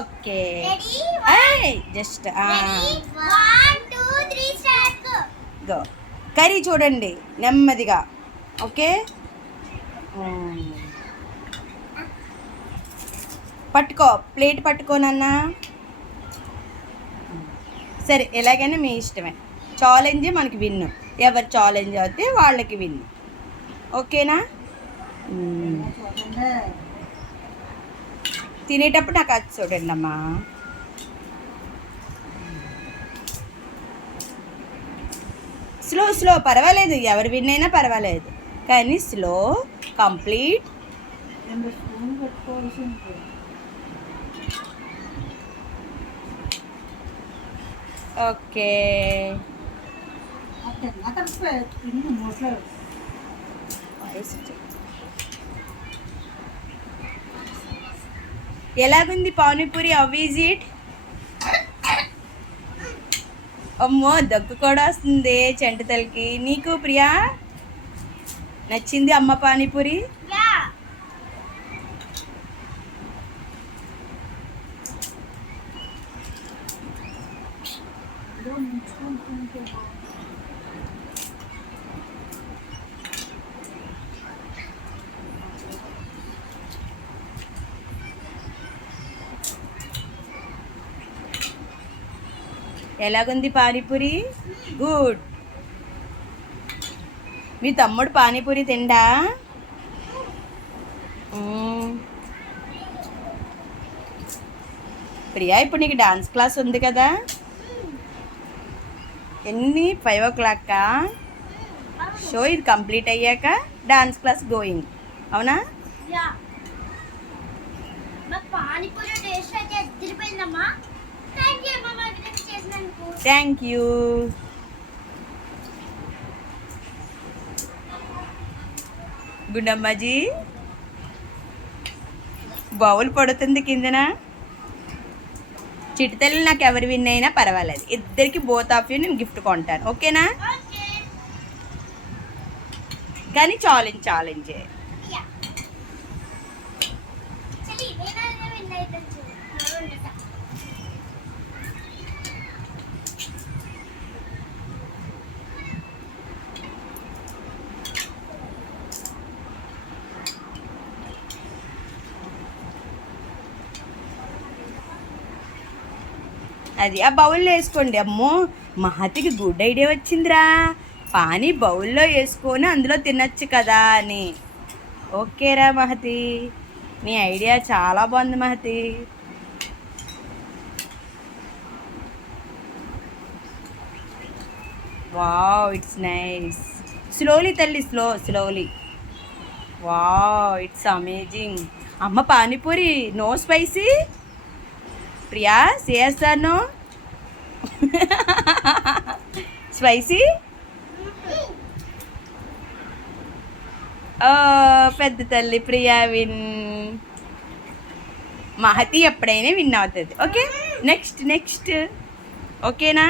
Okay just go. Curry చూడండి నెమ్మదిగా. Okay, పట్టుకో, ప్లేట్ పట్టుకోనన్నా. సరే, ఎలాగైనా మీ ఇష్టమే. ఛాలెంజ్ మనకి విన్ను. ఎవరు ఛాలెంజ్ అవుతే వాళ్ళకి విన్ను. ఓకేనా? తినేటప్పుడు నాకు అది చూడండి అమ్మా. స్లో స్లో పర్వాలేదు, ఎవరు విన్ అయినా పర్వాలేదు, కానీ స్లో కంప్లీట్. ఓకే, ఎలాగుంది పానీపూరి? How is it? అమ్మో, దగ్గు కూడా వస్తుంది చెంట తలకి. నీకు ప్రియా నచ్చింది అమ్మ పానీపూరి? ఎలాగుంది పానీపూరి? గుడ్. మీ తమ్ముడు పానీపూరి తిండా? ప్రియా, ఇప్పుడు నీకు డాన్స్ క్లాస్ ఉంది కదా? ఎన్ని 5 o'clock? షో ఇది కంప్లీట్ అయ్యాక డాన్స్ క్లాస్ గోయింగ్, అవునా? Thank you. గుండమ్మాజీ బౌల్ పడుతుంది కిందన. చిటితల్లి నాకు ఎవరు విన్ అయినా పర్వాలేదు, ఇద్దరికి బోత్ ఆఫ్ యూ నేను గిఫ్ట్ కొంటాను. ఓకేనా? కానీ ఛాలెంజ్ అది ఆ బౌల్లో వేసుకోండి. అమ్మో, మహతికి గుడ్ ఐడియా వచ్చిందిరా. పానీ బౌల్లో వేసుకొని అందులో తినచ్చు కదా అని. ఓకేరా మహతి, నీ ఐడియా చాలా బాగుంది Mahathi. Wow, it's nice. Slowly తల్లి, స్లోలీ. Wow, it's amazing. అమ్మ పానీపూరి నో స్పైసీ. ప్రియా చేస్తాను స్పైసీ. పెద్ద తల్లి ప్రియా విన్. మహతి ఎప్పుడైనా విన్ అవుతుంది. ఓకే, నెక్స్ట్ ఓకేనా?